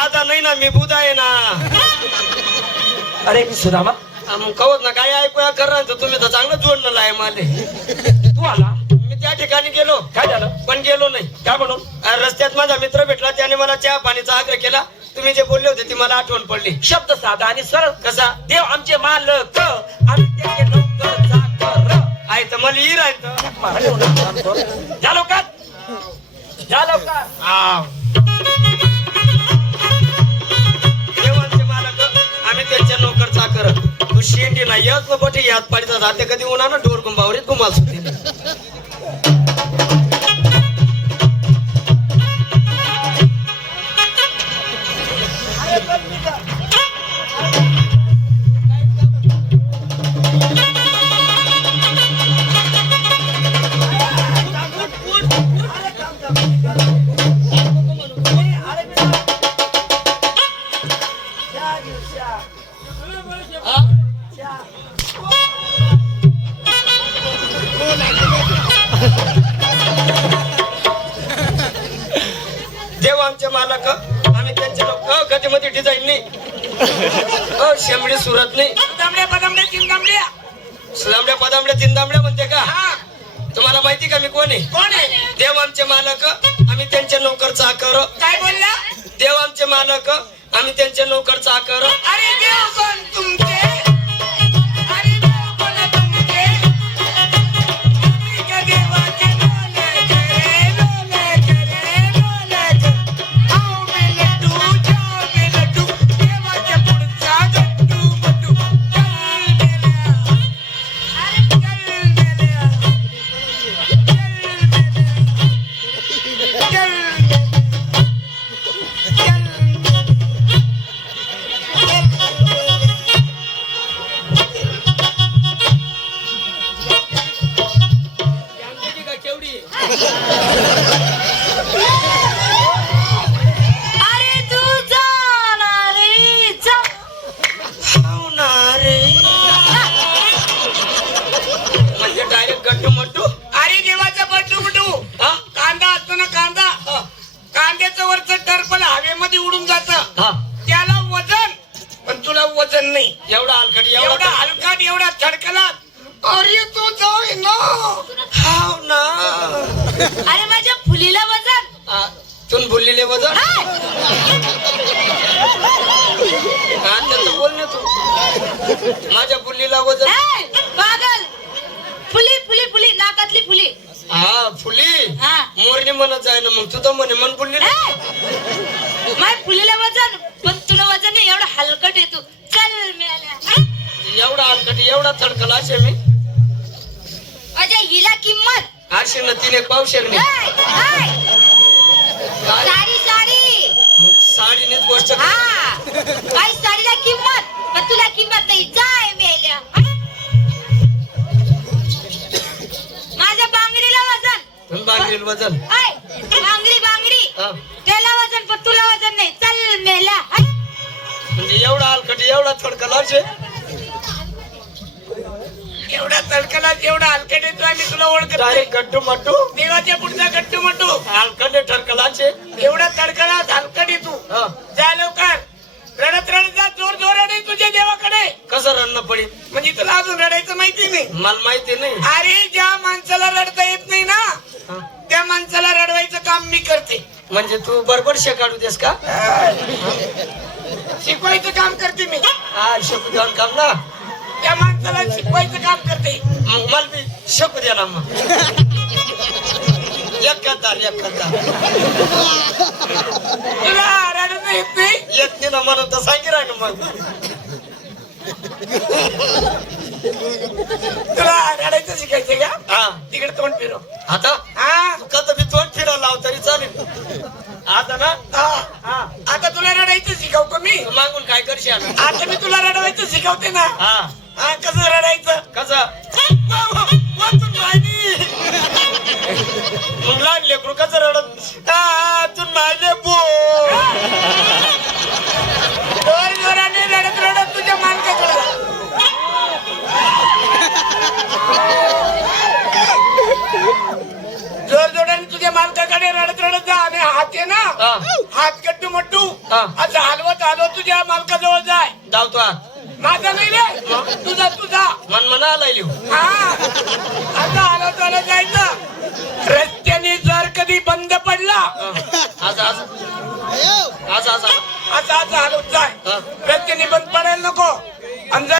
दादा नाही ना, मी बुधा आहे ना. अरे सुदामा मग कवत ना काय ऐकूया करणार तर तुम्ही तर चांगलं जोडलं आहे मला. तू आला मी त्या ठिकाणी गेलो काय झालं पण गेलो नाही. काय म्हणून रस्त्यात माझा मित्र भेटला, त्याने मला चहा पाणीचा आग्रह केला. तुम्ही जे बोलले होते ती मला आठवण पडली. शब्द साधा आणि सरळ कसा? देव आमचे मालक आम्ही त्याचे नोकर चाकर आहे तर मला हिर आहे तर. झालो का झालो का देवांचे मालक आम्ही त्यांच्या नोकर चाकर. तू शेंडी नाही येत बठी यात पाडीचा जाते कधी उन्हा ना ढोर कुंभावरीत कुमाल सुटते. देव आमचे मालक आम्ही त्यांचे लोक कधी मध्ये डिझाईन नाही शेंबडी सुरत नाही. दामड्या पदामड्या तीन दामड्या सुदामड्या पदामड्या तीन दामड्या म्हणते का? तुम्हाला माहिती का मी कोण आहे? कोण आहे देव आमचे मालक आम्ही त्यांचे नोकर चाकर. काय बोलला देव आमचे मालक आम्ही त्यांचे नोकर चाकर. अरे देव कोण तुमचे अरे देव कोण तुमचे आम्ही त्या देवाचे लोलक रे लोलक रे लोलक आओ मेलटू जाओ मेलटू देवाच्या पुढचा गट्टू बट्टू चल मेल्या अरे चल मेल्या चल मेल्या अरे तू जाणार रे जा म्हणजे डायरेक्ट गट्टू मट्टू. अरे देवाचा बट्टू बट्टू हा? कांदा असतो ना कांदा कांद्याचं वरचं टरपल हवेमध्ये उडून जात हा. त्याला वजन पण तुला वजन नाही एवढा हलकटी एवढा हलका एवढा थडकला अरे तू जाऊ ना हाव ना. अरे माझ्या फुलीला वजन तुम्ही बोललेले वजन बोल ना तू. माझ्या बुल्लीला वजन. ए, पागल फुली फुली फुली नाकातली फुली हा फुली हा. मोरणी म्हणत जाय ना मग तू तर म्हणे मन बुल्ली. ए, माझ्या फुलीला वजन पण तुला वजन नाही एवढं हलकट आहे तू चल मेल्या एवढा हलकटी एवढा थडकला असे मी माझ्या हिला किंमत असे ना तीन एक पावशेर ए, ए, साडी साडी साडीनेच गोष्ट. हा काही साडीला किंमत पण तुला किंमत नाही जाय मेल्या माझ्या बांगडीला वजन तुम्ही बांगेल वजन. ऐ, बांगडी बांगडी हा. त्याला वजन पण तुला वजन नाही चल मेल्या ऐ. म्हणजे एवढा हलकटी एवढा थडकला असे एवढा तडकला एवढा हलकट येतो आम्ही तुला ओळखत नाही डायरेक्ट गट्टू मट्टू देवाच्या पुढचा गट्टू मट्टू हलकटे ठडकला असे. एवढा तडकला हलकट येतो हा. जा लवकर रडत रडत जा जोर जोराने तुझ्या देवाकडे कसं रडणं पडेल म्हणजे तुला अजून रडायचं माहिती नाही मला माहिती नाही. अरे ज्या माणसाला रडता येत नाही ना हा. त्या माणसाला रडवायचं काम मी करते म्हणजे तू बरोबर शेकाडू देस का? शिकवायचं काम करते मी हा शकू देऊन काम ना. त्या माणसाला शिकवायचं काम करते मग मला बी शकू द्या ना मग. एक कतार तुला रडता येत नाही येत नाही ना म्हणून तर सांगी राहिलं मग. तुला रडायचं शिकायचं का हा तिकडे तोंड फिरव आता हा तू कधी बी तोंड फिरायला लाव तरी चालेल. आता ना हा. हा आता तुला रडायचं शिकवतो मी तू मागून काय करशील आम्ही. आता मी तुला रडवायचं शिकवते ना हा हा कसं रडायचं कसं वाचून राहिली. मग लहान लेकरू कसं रडत तू माझे बो जोर जोराने रडत रडत तुझ्या मानकाकडे जोर जोराने तुझ्या मालकाकडे रडत रडत जा आणि हात आहे ना हा. हात गट्टू मट्टू हा. असं आता हलवत हलवत तुझ्या मालकाजवळ जाय. धावतो आत माझा नाही रे, तुझा मन मना लिहू हा. आता हलवत हलवत जायचं. रस्त्याने जर कधी बंद पडला आज आज आज आज आता हलवत जाय. रस्त्याने बंद पडायला नको. आणि